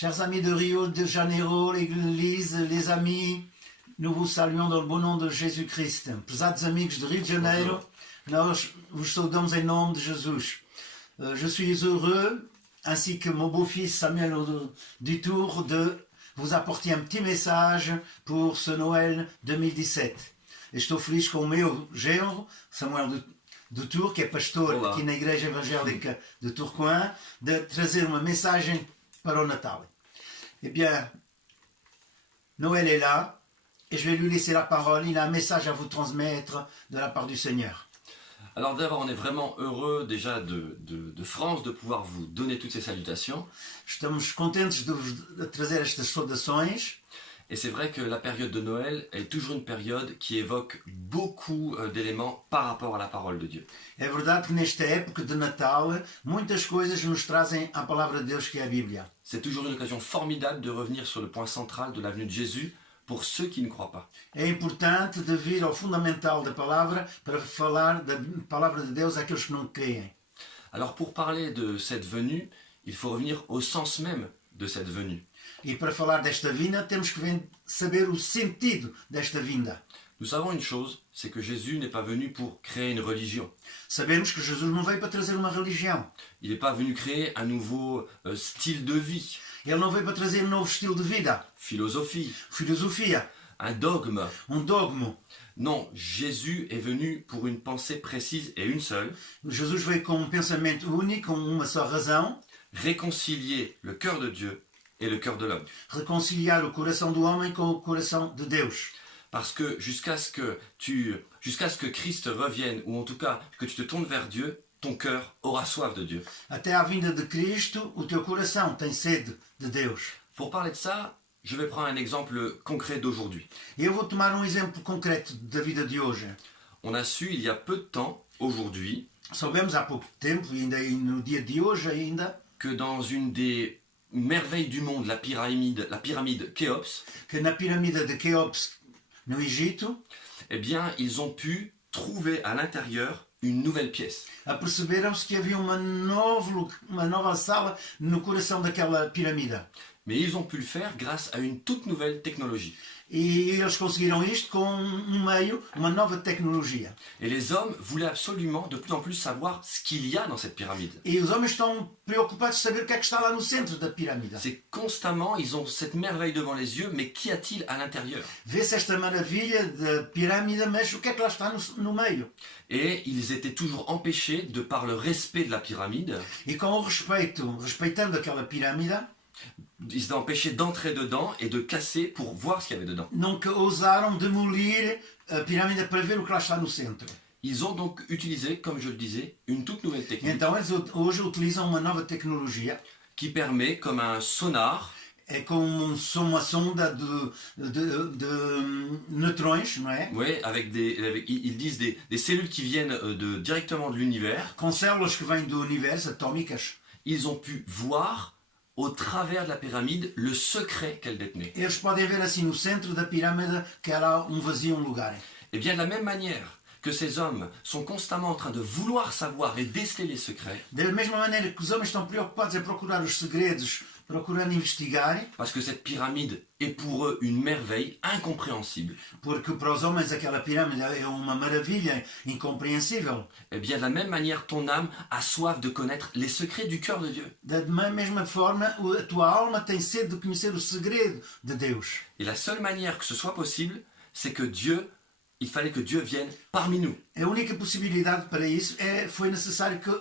Chers amis de Rio de Janeiro, l'Église, les amis, nous vous saluons dans le bon nom de Jésus-Christ. Pesados amigos de Rio de Janeiro, nós vos saudamos em nome de Jesus. Je suis heureux, ainsi que mon beau-fils Samuel Dutour, de vous apporter un petit message pour ce Noël 2017. E estou feliz com o meu genro, Samuel Dutour, que é pastor aqui na Igreja Evangélica de Tourcoing, de trazer uma mensagem para o Natal. Eh bien, Noël est là, et je vais lui laisser la parole. Il a un message à vous transmettre de la part du Seigneur. Alors d'abord, on est vraiment heureux déjà de France de pouvoir vous donner toutes ces salutations. Estamos contentes de vos trazer estas saudações. Et c'est vrai que la période de Noël est toujours une période qui évoque beaucoup d'éléments par rapport à la parole de Dieu. É verdade que nesta época de Natal, muitas coisas nos trazem a palavra de Deus, que é a Bíblia. C'est toujours une occasion formidable de revenir sur le point central de la venue de Jésus pour ceux qui ne croient pas. É importante de vir ao fundamental da palavra para falar da palavra de Deus àqueles que não creem. Alors pour parler de cette venue, il faut revenir au sens même de cette venue. E para falar desta vinda, temos que saber o sentido desta vinda. Nous savons une chose, c'est que Jésus n'est pas venu pour créer une religion. Sabemos que Jesus não veio para trazer uma religião. Il n'est pas venu créer un nouveau style de vie, Ele não veio para trazer um novo estilo de vida, philosophie, filosofia, un dogme. dogma. Non, Jésus est venu pour une pensée précise et une seule, Jesus veio com um pensamento único, com uma só razão: réconcilier le cœur de Dieu et le cœur de l'homme. reconciliar o coração do homem com o coração de Deus. Parce que jusqu'à ce que Christ revienne, ou en tout cas que tu te tournes vers Dieu, ton cœur aura soif de Dieu. Até à vinda de Cristo, o teu coração tem sede de Deus. Pour parler de ça, je vais prendre un exemple concret d'aujourd'hui. E eu vou tomar um exemplo concreto da vida de hoje. On a su il y a peu de temps, aujourd'hui, Soubemos há pouco tempo, e ainda no dia de hoje ainda, que dans une des merveilles du monde, la pyramide Khéops, que na pirâmide de Quéops, no Egito, eh bien, ils ont pu trouver à l'intérieur une nouvelle pièce. aperceberam-se que havia uma nova sala no coração daquela pirâmide. Mais ils ont pu le faire grâce à une toute nouvelle technologie. E eles conseguiram isto com uma nova tecnologia. Et les hommes voulaient absolument de plus en plus savoir ce qu'il y a dans cette pyramide. E os homens estão preocupados de saber o que é que está lá no centro da pirâmide. C'est constamment, ils ont cette merveille devant les yeux, mais qu'y a-t-il à l'intérieur? Vê-se esta maravilha da pirâmide, mas o que é que lá está no meio? Et ils étaient toujours empêchés, de par le respect de la pyramide, E com o respeitando aquela pirâmide, ils étaient empêchés d'entrer dedans et de casser pour voir ce qu'il y avait dedans. nunca ousaram demolir a pirâmide para ver o que lá está no centro. Ils ont donc utilisé, comme je le disais, une toute nouvelle technique Então eles hoje utilizam uma nova tecnologia, qui permet, comme un sonar, é como uma sonda de neutrões, não é? ouais, ils disent des cellules qui viennent directement de l'univers. Com células que vêm do universo, atômicas. Ils ont pu voir au travers de la pyramide le secret qu'elle détenait. Eles podem ver assim no centro da pirâmide que há lá vazio, lugar. Et bien de la même manière que ces hommes sont constamment en train de vouloir savoir et déceler les secrets, Da mesma maneira que os homens estão preocupados em procurar os segredos, procurando investigar, parce que cette pyramide est pour eux une merveille incompréhensible, porque para os homens aquela pirâmide é uma maravilha incompreensível. et bien de la même manière ton âme a soif de connaître les secrets du cœur de Dieu. Da mesma forma, a tua alma tem sede de conhecer o segredo de Deus. Et la seule manière que ce soit possible, c'est que il fallait que Dieu vienne parmi nous. A única possibilidade para isso foi necessário que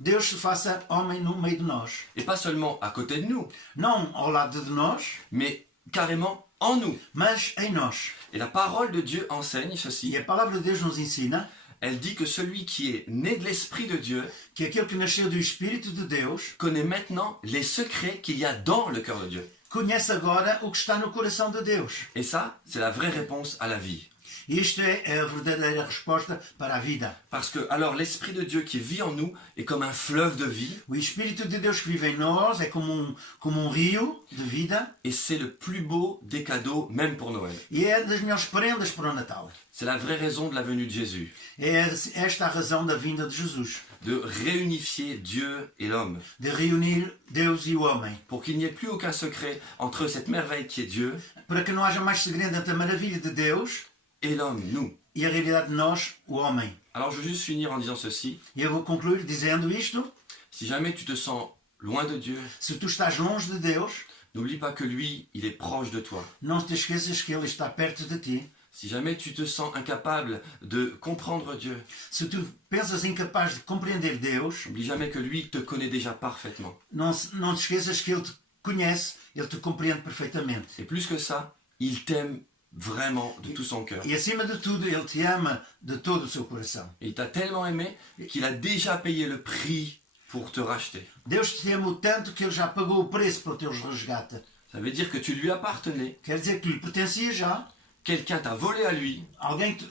Deus se faça homem no meio de nós. Et pas seulement à côté de nous, Não ao lado de nós, mais carrément en nous. mas em nós. Et la parole de Dieu enseigne ceci. E a palavra de Deus nos ensina Elle dit que celui qui est né de l'Esprit de Dieu que aquele que nasceu do Espírito de Deus connaît maintenant les secrets qu'il y a dans le cœur de Dieu. conhece agora o que está no coração de Deus. Et ça, c'est la vraie réponse à la vie. Isto é a verdadeira resposta para a vida. Parce que alors l'Esprit de Dieu qui vit en nous est comme un fleuve de vie, O Espírito de Deus que vive em nós é como um rio de vida et c'est le plus beau des cadeaux, même pour Noël. e é das melhores prendas para o Natal. C'est la vraie raison de la venue de Jésus, É esta a razão da vinda de Jesus, de réunifier Dieu et l'homme, de reunir Deus e o homem, pour qu'il n'y ait plus aucun secret entre cette merveille qui est Dieu para que não haja mais segredo entre a maravilha de Deus et l'homme, nous. e a realidade de nós, o homem. Alors je veux juste finir en disant ceci, E eu vou concluir dizendo isto: si jamais tu te sens loin de Dieu, se tu estás longe de Deus, n'oublie pas que lui, il est proche de toi. não te esqueças que Ele está perto de ti. Si jamais tu te sens incapable de comprendre Dieu, Se tu pensas incapaz de compreender Deus, n'oublie jamais que lui te connaît déjà parfaitement. não te esqueças que Ele te conhece, Ele te compreende perfeitamente. Et plus que ça, il t'aime vraiment de tout son cœur. E acima de tudo, Ele te ama de todo o seu coração. Et il t'a tellement aimé qu'il a déjà payé le prix pour te racheter. Deus te amou tanto que Ele já pagou o preço para o teu resgate. Ça veut dire que tu lui appartenais, Quer dizer que tu lhe pertencias já, quelqu'un t'a volé à lui, alguém te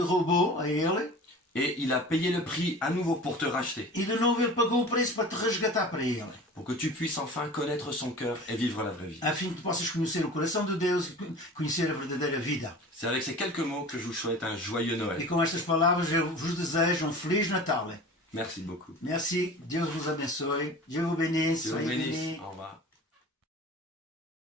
roubou a Ele, et il a payé le prix à nouveau pour te racheter, e de novo Ele pagou o preço para te resgatar para Ele. pour que tu puisses enfin connaître son cœur et vivre la vraie vie. A fim que tu possas conhecer o coração de Deus e conhecer a verdadeira vida. C'est avec ces quelques mots que je vous souhaite un joyeux E Noël. com estas palavras eu vos desejo Feliz Natal. Merci beaucoup. Merci, Deus vos abençoe. Dieu vous bénisse. Dieu vous Soyez bénisse. bénis. Au revoir.